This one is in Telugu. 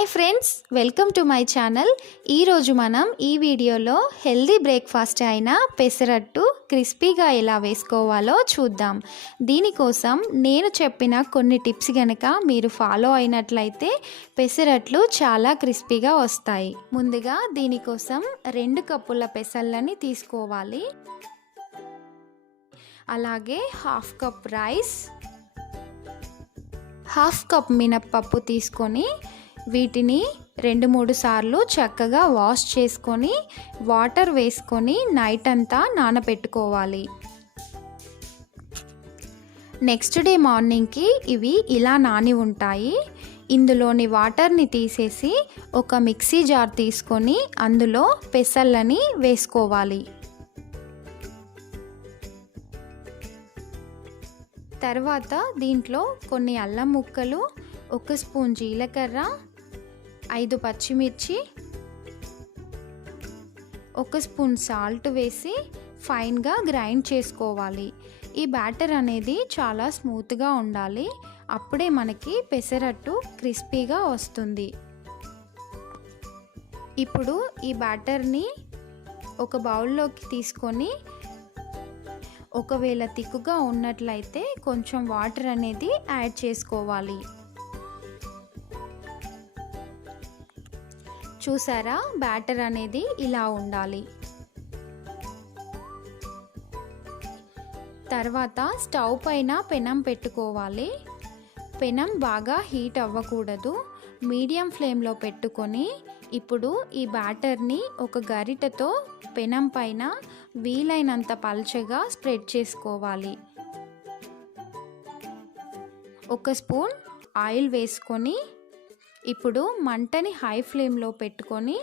Hi friends, welcome to my channel. ఈరోజు మనం ఈ వీడియోలో హెల్దీ బ్రేక్ఫాస్ట్ అయిన పెసరట్టు క్రిస్పీగా ఎలా వేసుకోవాలో చూద్దాం. దీనికోసం నేను చెప్పిన కొన్ని టిప్స్ కనుక మీరు ఫాలో అయినట్లయితే పెసరట్లు చాలా క్రిస్పీగా వస్తాయి. ముందుగా దీనికోసం 2 కప్పుల పెసర్లని తీసుకోవాలి. అలాగే 1/2 కప్ రైస్, 1/2 కప్ మినప్పప్పు తీసుకొని వీటిని 2-3 సార్లు చక్కగా వాష్ చేసుకొని వాటర్ వేసుకొని నైట్ అంతా నానబెట్టుకోవాలి. నెక్స్ట్ డే మార్నింగ్కి ఇవి ఇలా నాని ఉంటాయి. ఇందులోని వాటర్ని తీసేసి ఒక మిక్సీ జార్ తీసుకొని అందులో పెసర్లని వేసుకోవాలి. తర్వాత దీంట్లో కొన్ని అల్లం ముక్కలు, 1 స్పూన్ జీలకర్ర, 5 పచ్చిమిర్చి, 1 స్పూన్ సాల్ట్ వేసి ఫైన్గా గ్రైండ్ చేసుకోవాలి. ఈ బ్యాటర్ అనేది చాలా స్మూత్గా ఉండాలి. అప్పుడే మనకి పెసరట్టు క్రిస్పీగా వస్తుంది. ఇప్పుడు ఈ బ్యాటర్ని ఒక బౌల్లోకి తీసుకొని ఒకవేళ తిక్కుగా ఉన్నట్లయితే కొంచెం వాటర్ అనేది యాడ్ చేసుకోవాలి. చూసారా, బ్యాటర్ అనేది ఇలా ఉండాలి. తర్వాత స్టవ్ పైన పెనం పెట్టుకోవాలి. పెనం బాగా హీట్ అవ్వకూడదు, మీడియం ఫ్లేమ్లో పెట్టుకొని ఇప్పుడు ఈ బ్యాటర్ని ఒక గరిటెతో పెనం పైన వీలైనంత పల్చగా స్ప్రెడ్ చేసుకోవాలి. 1 స్పూన్ ఆయిల్ వేసుకొని ఇప్పుడు మంటని హై ఫ్లేమ్లో పెట్టుకొని